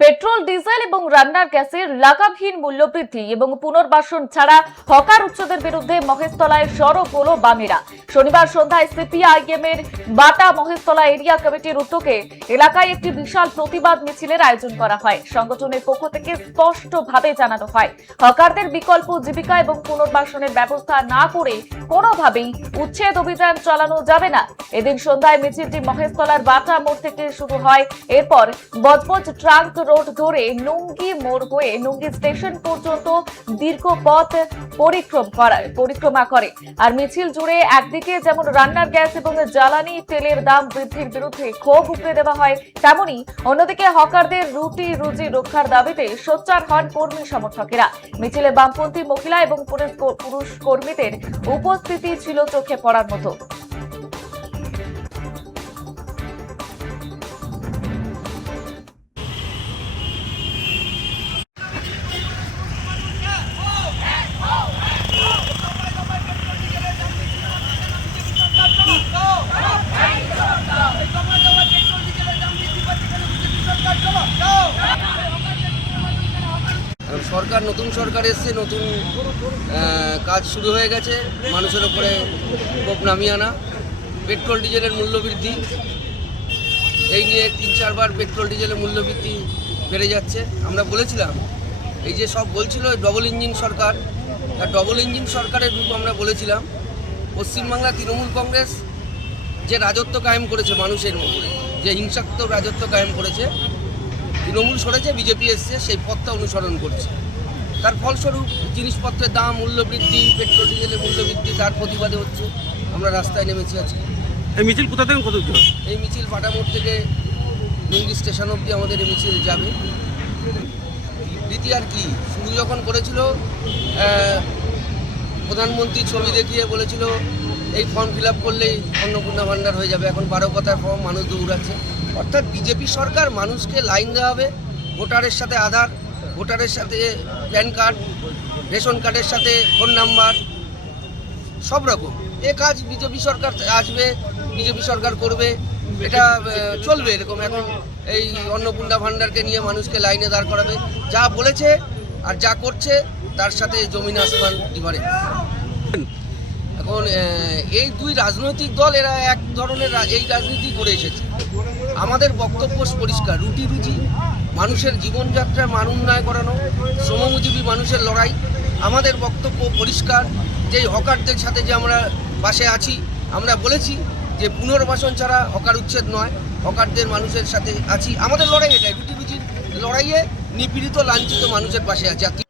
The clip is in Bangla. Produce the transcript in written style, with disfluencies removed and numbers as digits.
পেট্রোল, ডিজেল এবং রান্নার গ্যাসের লাগামহীন মূল্যবৃদ্ধি এবং পুনর্বাসন ছাড়া হকার উচ্ছেদের বিরুদ্ধে মহেশতলায় সরব হলো বামেরা। শনিবার সন্ধ্যায় সিপিআইএম এর বাটা মহেশতলা এরিয়া কমিটির উদ্যোগে এলাকায় একটি বিশাল প্রতিবাদ মিছিলের আয়োজন করা হয়। সংগঠনের পক্ষ থেকে স্পষ্টভাবে জানানো হয়, হকারদের বিকল্প জীবিকা এবং পুনর্বাসনের ব্যবস্থা না করে কোনোভাবেই উচ্ছেদ অভিযান চালানো যাবে না। এদিন সন্ধ্যায় মিছিলটি মহেশতলার বাটা মোড় থেকে শুরু হয়। এরপর বজবজ ট্রাঙ্ক রোড ধরে নুঙ্গি মোড় হয়ে নুঙ্গি স্টেশন পর্যন্ত দীর্ঘ পথ পরিক্রমা করে। আর মিছিল জুড়ে একদিকে যেমন রান্নার গ্যাস এবং জ্বালানি তেলের দাম বৃদ্ধির বিরুদ্ধে ক্ষোভ উগরে দেওয়া হয়, তেমনি অন্যদিকে হকারদের রুটি রুজি রক্ষার দাবিতে সোচ্চার হন কর্মী সমর্থকেরা। মিছিলে বামপন্থী মহিলা এবং পুরুষ কর্মীদের উপস্থিতি ছিল চোখে পড়ার মতো। সরকার নতুন সরকার এসছে, নতুন কাজ শুরু হয়ে গেছে। মানুষের উপরে ক্ষোভ নামিয়ে আনা, পেট্রোল ডিজেলের মূল্যবৃদ্ধি, এই নিয়ে 3-4 বার পেট্রোল ডিজেলের মূল্যবৃদ্ধি বেড়ে যাচ্ছে। আমরা বলেছিলাম, এই যে সব বলছিল ডবল ইঞ্জিন সরকার, আর ডবল ইঞ্জিন সরকারের রূপ আমরা বলেছিলাম। পশ্চিমবাংলা তৃণমূল কংগ্রেস যে রাজত্ব কায়েম করেছে, মানুষের উপরে যে হিংসাত্মক রাজত্ব কায়েম করেছে, তৃণমূল সরেছে, বিজেপি এসছে, সেই পথটা অনুসরণ করছে। তার ফলস্বরূপ জিনিসপত্রের দাম, মূল্যবৃদ্ধি, পেট্রোল ডিজেলের মূল্যবৃদ্ধি, তার প্রতিবাদে হচ্ছে। আমরা রাস্তায় নেমেছি আজকে। এই মিছিল কোথা থেকে কত দূর? এই মিছিল বাটামোড় থেকে নুঙ্গি স্টেশন অবধি আমাদের এই মিছিল যাবে। রীতি আর কি, শুরু যখন করেছিল প্রধানমন্ত্রী ছবি দেখিয়ে বলেছিল এই ফর্ম ফিল আপ করলেই অন্নপূর্ণা ভাণ্ডার হয়ে যাবে। এখন 12 কথার ফর্ম মানুষ দৌড়াচ্ছে। অর্থাৎ বিজেপি সরকার মানুষকে লাইন দেওয়া হবে, ভোটারের সাথে আধার, ভোটারের সাথে প্যান কার্ড, রেশন কার্ডের সাথে ফোন নাম্বার, সব রকম এ কাজ বিজেপি সরকার আসবে, বিজেপি সরকার করবে, এটা চলবে এরকম। এখন এই অন্নপূর্ণা ভাণ্ডারকে নিয়ে মানুষকে লাইনে দাঁড় করাবে। যা বলেছে আর যা করছে তার সাথে জমিন আসমান ডিফারেন্স। এখন এই দুই রাজনৈতিক দল এরা এক ধরনের এই রাজনীতি করে এসেছে। আমাদের বক্তব্য পরিষ্কার, রুটি রুজি, মানুষের জীবনযাত্রার মান উন্নয়ন করানো, শ্রমজীবী মানুষের লড়াই। আমাদের বক্তব্য পরিষ্কার যে হকারদের সাথে যে আমরা পাশে আছি। আমরা বলেছি যে পুনর্বাসন ছাড়া হকার উচ্ছেদ নয়, হকারদের মানুষের সাথে আছি। আমাদের লড়াই এটাই, রুটি রুজির লড়াইয়ে নিপীড়িত লাঞ্ছিত মানুষের পাশে আছি।